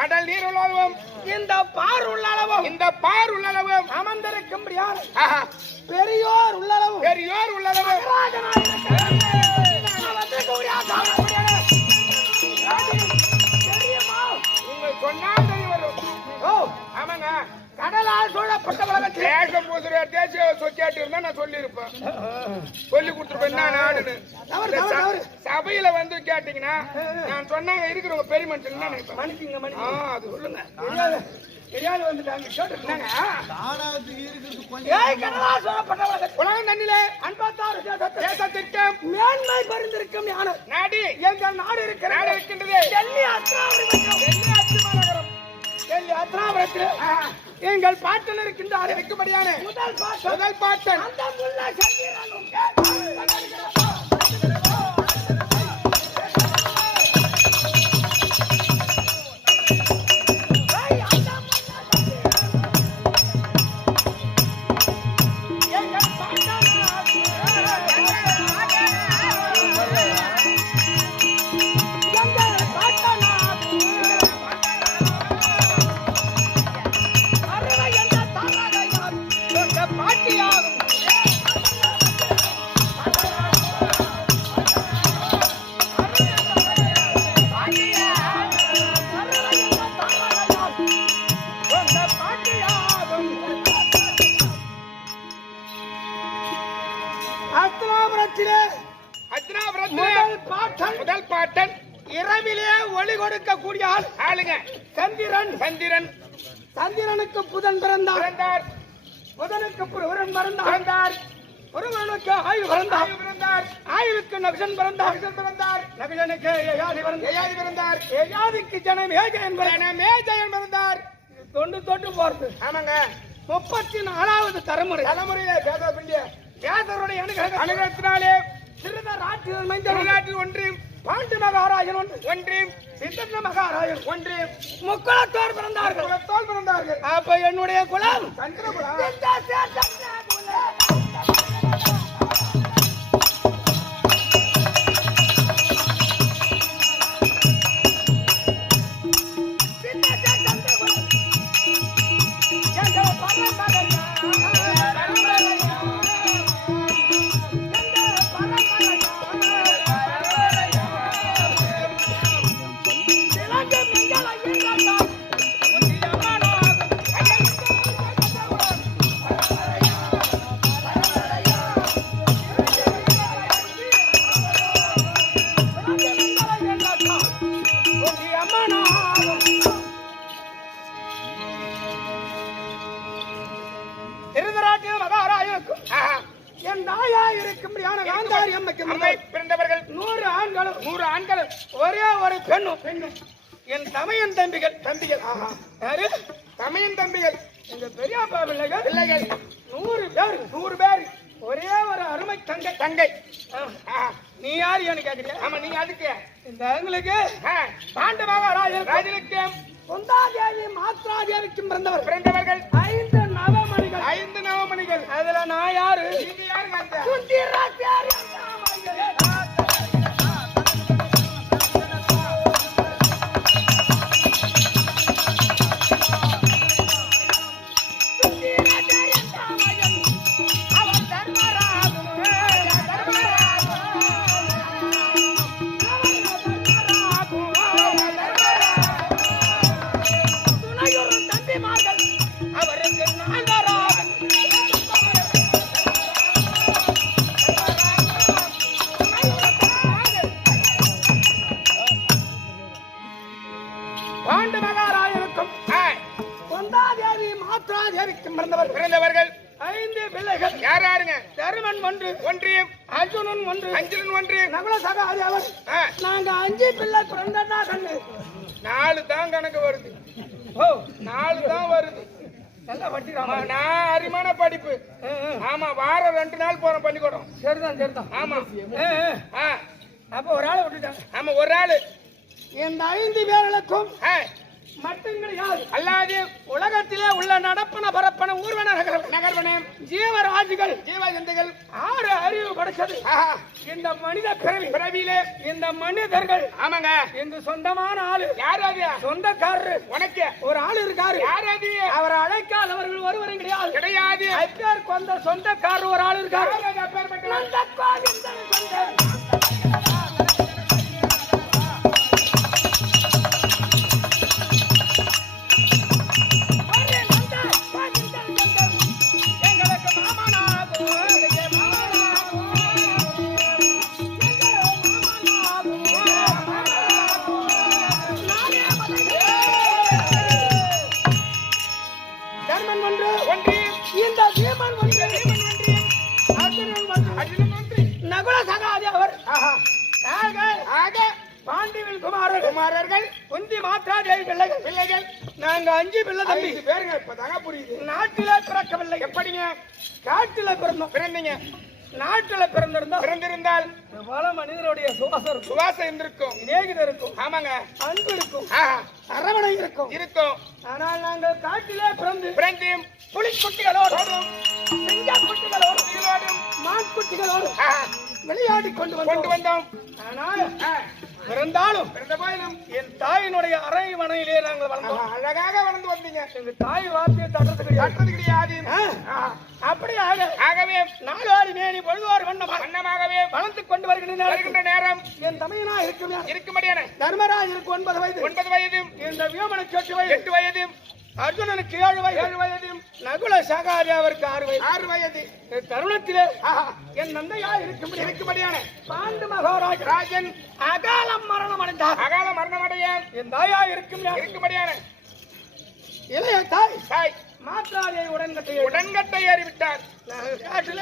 கடல் நீர் உள்ளளவும் இந்த பார் உள்ளளவும். இந்த பார் உள்ளளவும். அமர்ந்திருக்கும் பெரியோர் உள்ளளவும். பெரியோர் உள்ளளவும். கடலால் சூழப்பட்ட உலகத்தில் தேசம் பூசுற தேசிய சொச்சாட்டு இருந்தா நான் சொல்லியிருப்பேன். சொல்லி கொடுத்துருப்பேன் என்ன நாடுன்னு. சபையில வந்து கேட்டீங்கன்னா நான் சொன்னாங்க இருக்கிறவங்க பெரிய மனுஷன் தான் மன்னிக்குங்க ஆ, அது சொல்லுங்க. தெரியாது வந்துட்டாங்க. கேட்டுருந்தாங்க உலகம் தண்ணிலே அன்பத்தாறு தேசத்தில் தேசத்திற்கு மேன்மை பரிந்திருக்கும் நாடி. எங்கள் நாடு இருக்கிற நாடு இருக்கின்றது. டெல்லி அத்ராபுரத்தில் ஆ, எங்கள் பாட்டில் இருக்கின்றார். இருக்கும்படியான முதல் பாட்டு முதல் பாட்டன். அந்த முல்லை சங்கீரனும் அத்னாபுரத்திலே முதல் பாட்டன் முதல் பாட்டன் இரவிலே ஒளி கொடுக்கக்கூடிய ஆள் ஆளுங்க. சந்திரன். சந்திரன். சந்திரனுக்கு புதன் பிறந்தார். பிறந்தார். புதனுக்கு புருவன் பிறந்தார். புருவனுக்கு ஆய்வு பிறந்தார். பிறந்தார். ஆய்வுக்கு நபிசன் பிறந்தார். நபிசன் பிறந்தார். நபிசனுக்கு யயாதி பிறந்தார். யயாதி பிறந்தார். யயாதிக்கு ஜனம் ஏஜயன் பிறந்தார் மேஜயன் பிறந்தார் தொண்டு தொட்டு போறது. ஆமாங்க. முப்பத்தி நாலாவது தலைமுறை. தலைமுறையிலே பேச வேதருடைய மைந்தர் தமிழ்நாட்டில் ஒன்று. பாண்டு மகாராஜன் ஒன்று. ஒன்று. சித்தன்ன மகாராஜன் ஒன்று. முக்குளத்தோர் பிறந்தார்கள். குலத்தோல் பிறந்தார்கள். அப்ப என்னுடைய குலம்? சேத்தன்ன குலம். சின்ன திருதராட்டியம் மகாராயனுக்கும் என் நாயாய் இருக்கும்படியான காந்தாரி அம்மைக்கு அம்மை பிறந்தவர்கள். நூறு ஆண்களும். நூறு ஆண்களும். ஒரே ஒரு பெண்ணும். பெண்ணும். என் தமையன் தம்பிகள். தம்பிகள். ஆஹா. யாரு? தமையன் தம்பிகள். எங்க பெரியாப்பா பிள்ளைகள். பிள்ளைகள். நூறு பேர். நூறு பேர். ஒரே ஒரு அருமை தங்கை. தங்கை. நீ யார் எனக்கு கேட்கிறீங்க ஆமா நீ அதுக்கு இந்த எங்களுக்கு ஆ, பாண்டவாக ராஜர் ராஜனுக்கு குந்தாதேவி மாத்ராதேவிக்கும் பிறந்தவர். பிறந்தவர்கள். ஐந்து நவமணிகள். ஐந்து நவமணிகள். அதுல நான் யாரு? நீங்க அர்ஜுனன் ஒன்று. அஞ்சலன் ஒன்று. நகுல சகாதி அவர். நாங்க அஞ்சு பிள்ளை பிறந்தா கண்ணு. நாலு தான் கணக்கு வருது. ஓ. நாலு தான் வருது. நல்லா வட்டிடாமா நான் அருமையான படிப்பு. ஆமா வாரம் ரெண்டு நாள் போறோம் பள்ளிக்கூடம். சரிதான் சரிதான். ஆமா. அப்ப ஒரு ஆளை விட்டுட்டாங்க ஆமா ஒரு ஆளு. இந்த ஐந்து பேர்களுக்கும் யார்? அல்லாது உலகத்திலே உள்ள நடப்பன பரப்பன ஊர்வன நகரம் நகர்வனம் ஜீவராஜிகள் ஜீவஜந்துகள் ஆறு அறிவு படைச்சது இந்த மனித பிறவி பிறவியிலே இந்த மனிதர்கள் ஆமாங்க. எங்க சொந்தமான ஆளு. யார் அது? சொந்தக்காரரு. உனக்கு? ஒரு ஆள் இருக்காரு. யார் அது? அவரை அழைக்காதவர்கள் ஒருவரும் கிடையாது. கிடையாது. ஐப்பேர் கொண்ட சொந்தக்காரர் ஒரு ஆள் இருக்காரு. யார் பிறக்கவில்லை எப்படிங்க? காட்டில பிறந்தோம் பிறந்தீங்க. நாட்டில பிறந்திருந்தோம் பிறந்திருந்தால்? பல மனிதனுடைய சுவாசம் சுவாசம் இருந்திருக்கும். சிநேகிதம் இருக்கும். ஆமாங்க. அன்பு இருக்கும். அரவணை இருக்கும். இருக்கும். ஆனால் நாங்கள் காட்டிலே பிறந்து பிறந்தியும் புலிக்குட்டிகளோடும் சிங்கக்குட்டிகளோடும் உயிரோடும். மான்குட்டிகளோடும் விளையாடி கொண்டு கொண்டு வந்தோம். ஆனால் பிறந்தாலும் பிறந்த என் தாயினுடைய அரண்மனையிலே நாங்கள் வளர்ந்தோம். அழகாக வளர்ந்து வந்தீங்க. எங்க தாய் வார்த்தையை தட்டுறது கிடையாது கிடையாது அப்படியாக ஆகவே நாலாறு மேனி பொழுதுவார் வண்ணமா வண்ணமாகவே வளர்ந்து கொண்டு வருகின்ற நேரம் என் தமையனா இருக்கும். இருக்கும்படியான தர்மராஜனுக்கு ஒன்பது வயது. ஒன்பது வயதும் இந்த வியோமனுக்கு எட்டு வயது. எட்டு வயதும் அர்ஜுனனுக்கு ஏழு வயது. ஏழு வயதும் நகுல சகாரி அவருக்கு ஆறு வயது. ஆறு வயது. தருணத்திலே என் நந்தையா இருக்கும் இருக்கும்படியான பாண்டு மகாராஜ் ராஜன் அகாலம் மரணம் அடைந்தார். அகால மரணமடைய என் தாயா இருக்கும் இருக்கும்படியான இளைய தாய் தாய். மாற்றாதே உடன்கட்டையை உடன்கட்டை ஏறிவிட்டார். காட்டுல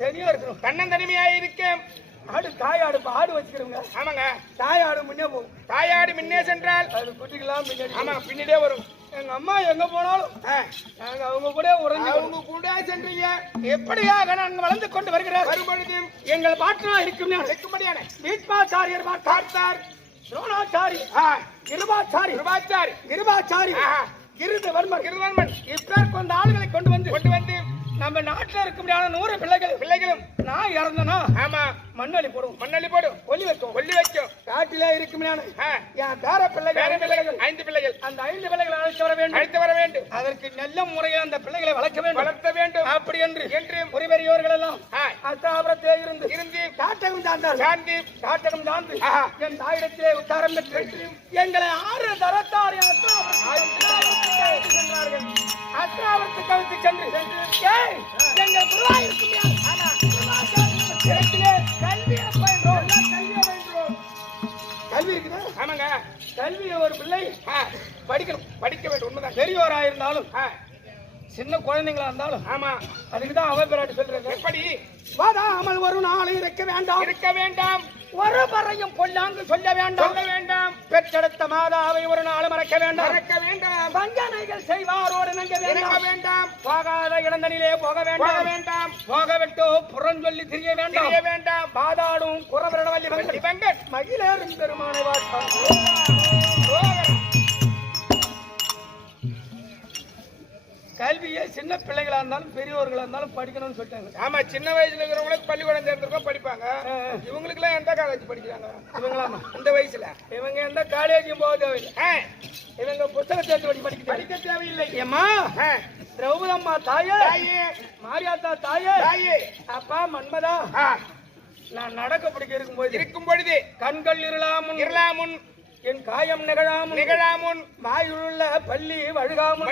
தனியா இருக்கிறோம் தன்னந்தனிமையாய் இருக்க ஆடு தாயாடு ஆடு வச்சுக்கிறோங்க ஆமாங்க. தாயாடு முன்னே போகும் தாயாடு முன்னே சென்றால் அது குட்டிக்கெல்லாம் பின்னாடி ஆமா பின்னாடியே வரும். எங்க அம்மா எங்க போனாலும் நாங்க அவங்க கூட உறைஞ்சு அவங்க கூட சென்றீங்க? எப்படியாக நாங்கள் வளர்ந்து கொண்டு வருகிறார்? வரும் பொழுது எங்கள் பாட்டனா இருக்கும். இருக்கும்படியான வீட்மாச்சாரியர் பார்த்தார். துரோணாச்சாரி. கிருபாச்சாரி. கிருபாச்சாரி. கிருபாச்சாரி. ஆஹா. கிருதவர்மர் கிருதவர்மன். இப்பேர் கொண்ட ஆளுகளை கொண்டு வந்து கொண்டு வந்து நம்ம நாட்டுல இருக்க முடியாத நூறு பிள்ளைகள் பிள்ளைகளும் நான் இறந்தனா? ஆமா. மண்ணொலி போடுவோம் மண்ணள்ளி போடும் ஒலி வைக்கும். கொல்லி வைக்கும். காட்டிலே இருக்கும் ஆ, என் பேர பிள்ளைகள் பிள்ளைகள் ஐந்து பிள்ளைகள். அந்த ஐந்து பிள்ளைகளை அழைத்து வர வேண்டும். அழைத்து வர வேண்டும். அதற்கு நல்ல முறையில் அந்த பிள்ளைகளை வளர்க்க வேண்டும். வளர்த்த வேண்டும். அப்படி என்று என்று ஒரு பெரியவர்கள் எல்லாம் ஆ, அத்தாபுரத்தே இருந்து இருந்து காட்டகம் சார்ந்தார் சாந்தி காட்டகம் சார்ந்து. என் தாயிடத்திலே உத்தாரம் பெற்று எங்களை ஆறு தரத்தாரி அத்தாபுரத்துக்கு அழைத்து சென்று ஏய், எங்கள் குருவாயிருக்கும் கல்வியை பயின்றோம் கல்வியை பயின்றோம் கல்வி இருக்குதா ஆமாங்க. கல்வியை ஒரு பிள்ளை படிக்கணும். படிக்க வேண்டும். உண்மைதான். பெரியோராயிருந்தாலும் ஆ, சின்ன குழந்தைங்களா இருந்தாலும் ஆமா. அதுக்கு தான் அவ பிராட்டி சொல்றது. எப்படி? வராமல் ஒரு நாள் இருக்க வேண்டாம். இருக்க வேண்டாம். ஒரு பறையும் பொல்லாங்கு சொல்ல வேண்டாம். சொல்ல வேண்டாம். பெற்றெடுத்த மாதாவை ஒரு நாள் மறக்க வேண்டாம். மறக்க வேண்டாம். வஞ்சனைகள் செய்வாரோடு நங்க வேண்டாம். போகாத இளந்தனிலே போக போக வேண்டாம். வேண்டாம் போக விட்டு புறஞ்சொல்லி திரிய வேண்டாம். வேண்டாம். பாதாடும் குறவரிடவல்லி வெங்கட். மகிழேறும் பெருமானை வாட்டான் கல்வியை சின்ன பிள்ளைகளா இருந்தாலும் பெரியவர்களா இருந்தாலும் படிக்கணும்னு சொல்லிட்டாங்க. ஆமா சின்ன வயசுல இருக்கிறவங்களுக்கு பள்ளிக்கூடம் சேர்ந்திருக்கோம் படிப்பாங்க. இவங்களுக்கு எல்லாம் எந்த காலேஜ் படிக்கிறாங்க? இவங்களாமா? இந்த வயசுல. இவங்க எந்த காலேஜும் போக தேவையில்லை. இவங்க புத்தகத்தை எடுத்து படி படிக்க படிக்க தேவையில்லை. ஏம்மா? ஆ, திரௌபதம்மா தாயே? தாயே. மாரியாத்தா தாயே? தாயே. அப்பா மன்மதா? நான் நடக்க பிடிக்க இருக்கும்போது இருக்கும் பொழுது கண்கள் இருளாமுன் இருளாமுன் என் காயம் நிகழாமுன் நிகழாமுன் மாயுள்ள பள்ளி வழுகாமுன்.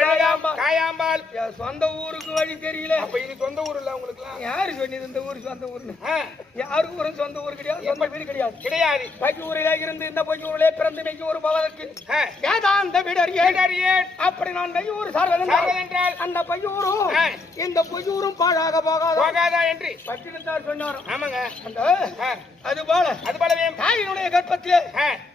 காயாம்பால். சொந்த ஊருக்கு வழி தெரியல. அப்ப இது சொந்த ஊர் இல்ல உங்களுக்கு யாரு சொன்னது இந்த ஊர் சொந்த ஊர்னு யாருக்கு ஊரும் சொந்த ஊர் கிடையாது சொந்த வீடு கிடையாது. கிடையாது. பைக்கூரிலே இருந்து இந்த பைக்கூரிலே பிறந்து மெய்க்கு ஒரு பவதற்கு ஆ, ஏதாந்த வீடறியே கேட்டறியேன். அப்படி நான் மெய்யூர் சார்வதென்றால் சார்வதென்றால்? அந்த பையூரும். இந்த பொய்யூரும் பாழாக போகாத? போகாதா என்று? பட்டினத்தார் சொன்னாரும். ஆமாங்க. அந்த அது போல அது போலவே. தாயினுடைய கர்ப்பத்திலே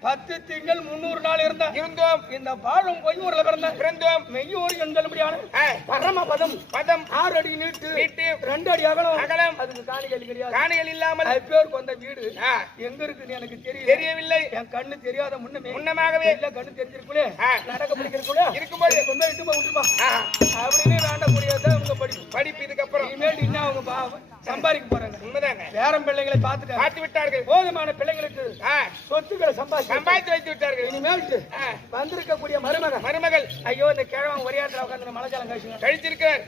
பத்து திங்கள் முன்னூறு நாள் இருந்த இருந்தோம். இந்த பாழும் பொய்யூர்ல பிறந்த பிறந்தோம். மெய்யூர் என்பதுபடியான ஆ, பரமபதம் பதம் ஆறு அடி நீட்டு. நீட்டு. ரெண்டு அடி அகலம். அகலம். அதுக்கு காணிகள் கிடையாது காணிகள் இல்லாமல். பேருக்கு வந்த வீடு. எங்க இருக்குன்னு எனக்கு தெரியல. தெரியவில்லை. என் கண்ணு தெரியாத முன்னமே. முன்னமாகவே. இல்ல கண்ணு தெரிஞ்சிருக்குள்ளே. நடக்க பிடிக்கிறக்குள்ளே இருக்கும்போது. கொண்டு இட்டு போய் ஆ, அப்படின்னு வேண்டக்கூடியதை அவங்க படிப்பு. படிப்பு இதுக்கப்புறம். இனிமேல் இன்னும் அவங்க பா- சம்பாதிக்க போறாங்க. உண்மைதாங்க. பேரம் பிள்ளைங்களை பார்த்துட்டாங்க. பார்த்து விட்டார்கள். போதுமான பிள்ளைங்களுக்கு ஆ, சொத்துக்களை சம்பாதிக்க சம்பாதித்து வைத்து விட்டார்கள். இனிமேல் வந்திருக்கக்கூடிய மருமகன் மருமகள். ஐயோ இந்த கிழவன் ஒரே இடத்துல உட்காந்து மலைச்சாலம் கழிச்சுங்க. கழிச்சிருக்கிறார்.